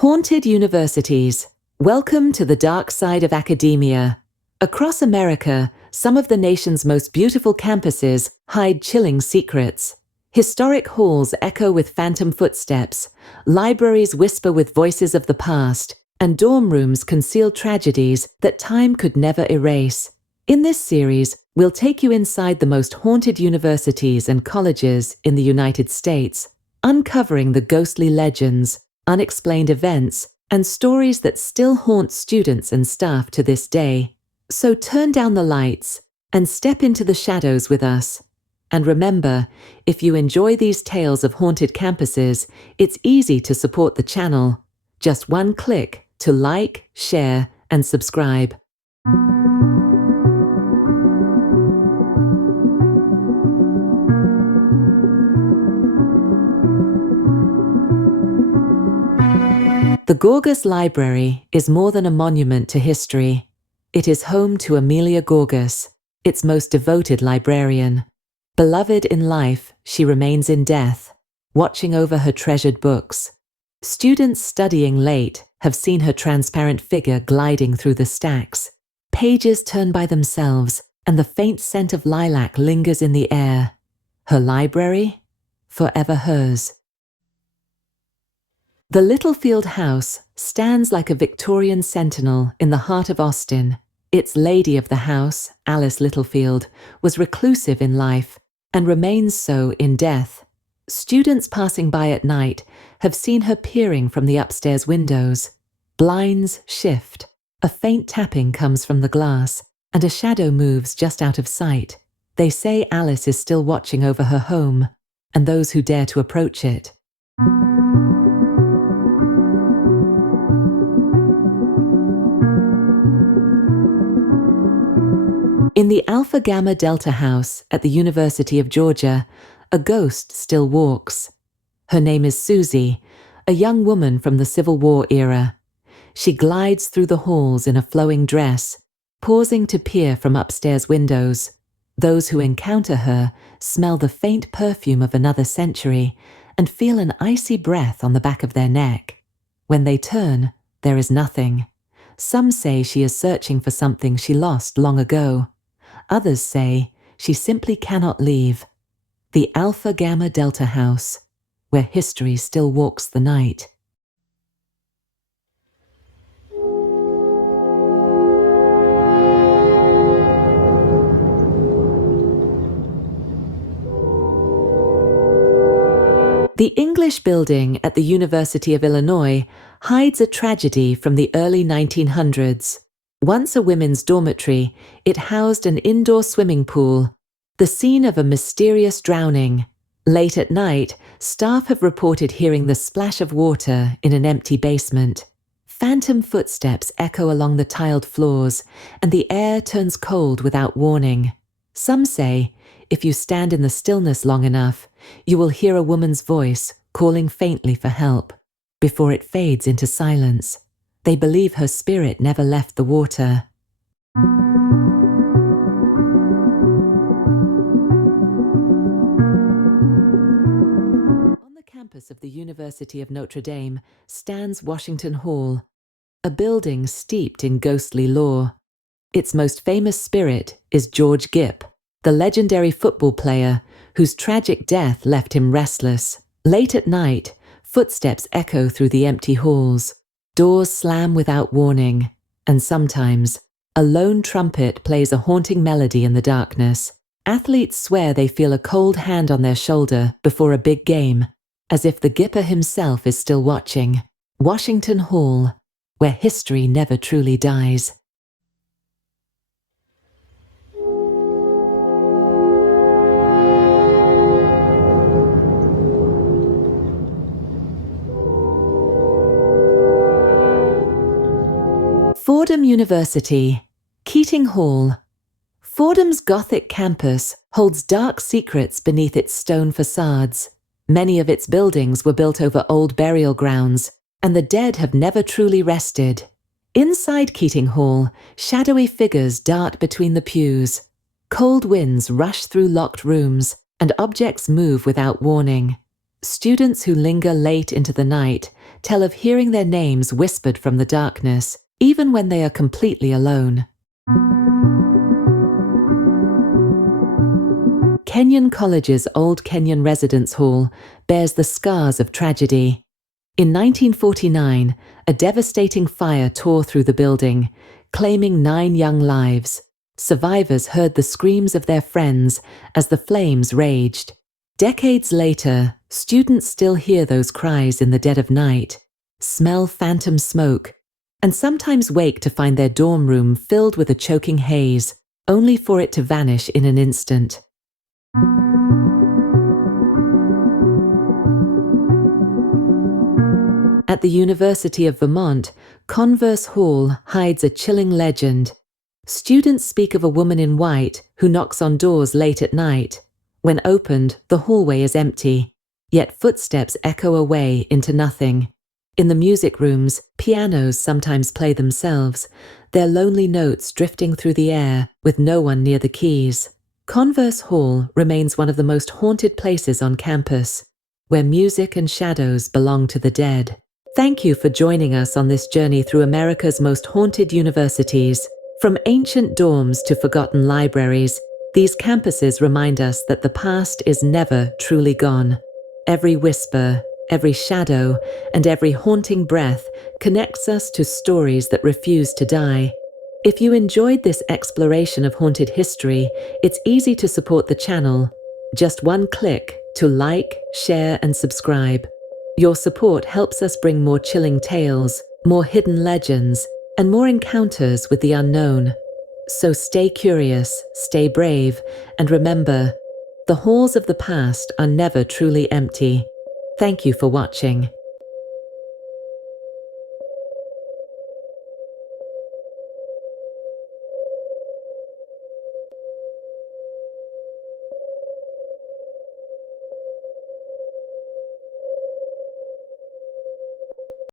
Haunted universities. Welcome to the dark side of academia. Across America, some of the nation's most beautiful campuses hide chilling secrets. Historic halls echo with phantom footsteps, libraries whisper with voices of the past, and dorm rooms conceal tragedies that time could never erase. In this series, we'll take you inside the most haunted universities and colleges in the United States, uncovering the ghostly legends, unexplained events, and stories that still haunt students and staff to this day. So turn down the lights and step into the shadows with us. And remember, if you enjoy these tales of haunted campuses, it's easy to support the channel. Just one click to like, share, and subscribe. The Gorgas Library is more than a monument to history. It is home to Amelia Gorgas, its most devoted librarian. Beloved in life, she remains in death, watching over her treasured books. Students studying late have seen her transparent figure gliding through the stacks. Pages turn by themselves, and the faint scent of lilac lingers in the air. Her library? Forever hers. The Littlefield house stands like a Victorian sentinel in the heart of Austin. Its lady of the house, Alice Littlefield, was reclusive in life and remains so in death. Students passing by at night have seen her peering from the upstairs windows. Blinds shift, a faint tapping comes from the glass, and a shadow moves just out of sight. They say Alice is still watching over her home and those who dare to approach it. In the Alpha Gamma Delta house at the University of Georgia, a ghost still walks. Her name is Susie, a young woman from the Civil War era. She glides through the halls in a flowing dress, pausing to peer from upstairs windows. Those who encounter her smell the faint perfume of another century and feel an icy breath on the back of their neck. When they turn, there is nothing. Some say she is searching for something she lost long ago. Others say she simply cannot leave. The Alpha Gamma Delta house, where history still walks the night. The English building at the University of Illinois hides a tragedy from the early 1900s. Once a women's dormitory, it housed an indoor swimming pool, the scene of a mysterious drowning. Late at night, staff have reported hearing the splash of water in an empty basement. Phantom footsteps echo along the tiled floors, and the air turns cold without warning. Some say, if you stand in the stillness long enough, you will hear a woman's voice calling faintly for help, before it fades into silence. They believe her spirit never left the water. On the campus of the University of Notre Dame stands Washington Hall, a building steeped in ghostly lore. Its most famous spirit is George Gipp, the legendary football player whose tragic death left him restless. Late at night, footsteps echo through the empty halls. Doors slam without warning, and sometimes a lone trumpet plays a haunting melody in the darkness. Athletes swear they feel a cold hand on their shoulder before a big game, as if the Gipper himself is still watching. Washington Hall, where history never truly dies. Fordham University, Keating Hall. Fordham's Gothic campus holds dark secrets beneath its stone facades. Many of its buildings were built over old burial grounds, and the dead have never truly rested. Inside Keating Hall, shadowy figures dart between the pews. Cold winds rush through locked rooms, and objects move without warning. Students who linger late into the night tell of hearing their names whispered from the darkness, even when they are completely alone. Kenyon College's old Kenyon Residence Hall bears the scars of tragedy. In 1949, a devastating fire tore through the building, claiming 9 young lives. Survivors heard the screams of their friends as the flames raged. Decades later, students still hear those cries in the dead of night, smell phantom smoke, and sometimes wake to find their dorm room filled with a choking haze, only for it to vanish in an instant. At the University of Vermont, Converse Hall hides a chilling legend. Students speak of a woman in white who knocks on doors late at night. When opened, the hallway is empty, yet footsteps echo away into nothing. In the music rooms, pianos sometimes play themselves, their lonely notes drifting through the air with no one near the keys. Converse Hall remains one of the most haunted places on campus, where music and shadows belong to the dead. Thank you for joining us on this journey through America's most haunted universities. From ancient dorms to forgotten libraries, these campuses remind us that the past is never truly gone. Every whisper, every shadow, and every haunting breath connects us to stories that refuse to die. If you enjoyed this exploration of haunted history, it's easy to support the channel. Just one click to like, share, and subscribe. Your support helps us bring more chilling tales, more hidden legends, and more encounters with the unknown. So stay curious, stay brave, and remember, the halls of the past are never truly empty. Thank you for watching.